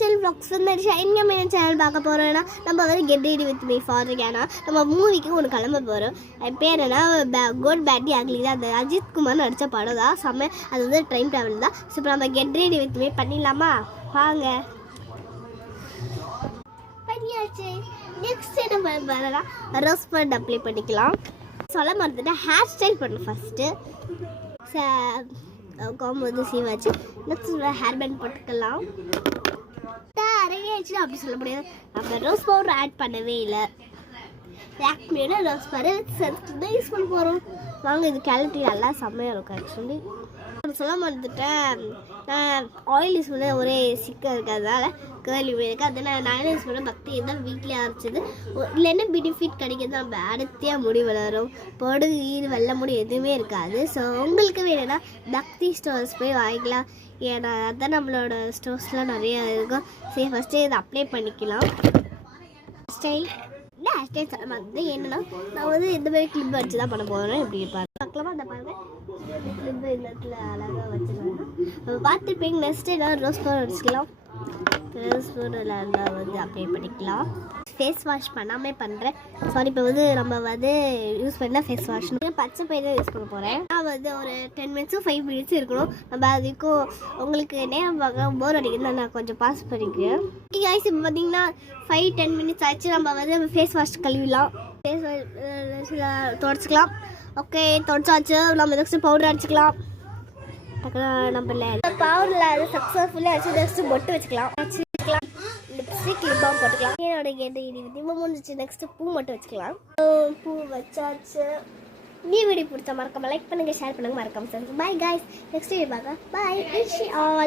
Channel vlogs வந்து ஷைனியா Menon channel பார்க்க போகிறோன்னா நம்ம வந்து get ready with me father ஏன்னா நம்ம மூவிக்கு ஒன்று கிளம்ப போகிறோம். அது பேர் என்ன குட் பேட்டி அக்லி தான். அந்த அஜித் குமார் நடித்த படம் தான். செம்ம அது வந்து ட்ரெயின் ட்ராவல் தான். ஸோ இப்போ நம்ம கெட் ரெடி வித் மீ பண்ணிடலாமா? வாங்க பண்ணியாச்சு. நெக்ஸ்ட் என்ன பண்ணா ரோஸ் பண்ட் அப்ளை பண்ணிக்கலாம். சொல்ல மறந்துட்டேன், ஹேர் ஸ்டைல் பண்ணணும் ஃபஸ்ட்டு. காம்பு வந்து சீவாச்சு. நெக்ஸ்ட் ஹேர் பேண்ட் போட்டுக்கலாம். ரெடி ஆயிடுச்சுன்னா அப்படி சொல்ல முடியாது. நம்ம ரோஸ் பவுடர் ஆட் பண்ணவே இல்லை. லாக்மியோட ரோஸ் பவுடர் தான் யூஸ் பண்ண போகிறோம். வாங்க, இது குவாலிட்டி நல்லா செம்மையாக இருக்கும். ஆக்சுவலி சொல்ல மறந்துட்டேன், நான் ஆயில் யூஸ் பண்ண ஒரே சிக்கல் இருக்கிறதுனால கேர்லி இருக்குது. அதனால் நான் யூஸ் பண்ண பக்தி தான் வீட்டிலே அரைச்சிது. இல்லை என்ன பெனிஃபிட் கிடைக்கிது, நம்ம அடுத்தியாக முடி வளரும், பொடுகு ஈடு வெள்ளை முடி எதுவுமே இருக்காது. ஸோ உங்களுக்கு வேணும்னா பக்தி ஸ்டோர்ஸ் போய் வாங்கிக்கலாம். ஏன்னா அதான் நம்மளோட ஸ்டோர்ஸ்லாம் நிறையா இருக்கும். சரி, ஃபஸ்ட்டே இதை அப்ளை பண்ணிக்கலாம். ஸ்டைல் சொல்ல மாதிரி என்னன்னா, நான் வந்து இந்த மாதிரி கிளிப் வச்சு தான் பண்ண போகிறேன். எப்படி பார்க்கலாமா? அந்த பாருங்கள், கிளிப்பு இந்த இடத்துல அழகாக வச்சுருவேன். நம்ம பார்த்துருப்பீங்க. நெக்ஸ்ட்டு நான் ரோஸ் பவுடர் வச்சுக்கலாம். ரோஸ் பவுடரில் வந்து அப்ளை பண்ணிக்கலாம். ஃபேஸ் வாஷ் பண்ணாமல் பண்ணுறேன். சாரி, இப்போ வந்து நம்ம வந்து யூஸ் பண்ண ஃபேஸ் வாஷ் பச்சை பயிர் தான் யூஸ் பண்ண போகிறேன். நான் வந்து ஒரு 10 minutes 5 minutes இருக்கணும். நம்ம அதுக்கும் உங்களுக்கு நேரம் பார்க்க போர் அடிக்குது, நான் கொஞ்சம் பாஸ் பண்ணிக்கிறேன். கைஸ், இப்போ பார்த்தீங்கன்னா 5-10 minutes ஆச்சு. நம்ம வந்து ஃபேஸ் வாஷ் கழுவிடலாம். ஃபேஸ் வாஷ் தொடச்சிக்கலாம். ஓகே, தொடச்சாச்சு. நம்ம நெக்ஸ்ட்டு பவுடர் அடிச்சுக்கலாம். நம்ம பவுடரில் அது சக்ஸஸ்ஃபுல்லாக அடிச்சு நெக்ஸ்ட்டு பொட்டு வச்சுக்கலாம். லிப்ஸ்டிக் லிப் பாம் போட்டுக்கலாம். என்னோட கேட்டு இனிமே முடிஞ்சிச்சு. நெக்ஸ்ட்டு பூ மட்டும் வச்சுக்கலாம். பூ வச்சாச்சு. நீ வீடியோ பிடிச்சா மறக்காம லைக் பண்ணுங்கள், ஷேர் பண்ணுங்கள், மறக்காம. பாய் கைஸ், நெக்ஸ்ட் வீடியோ பார்க்கலாம். Bye all.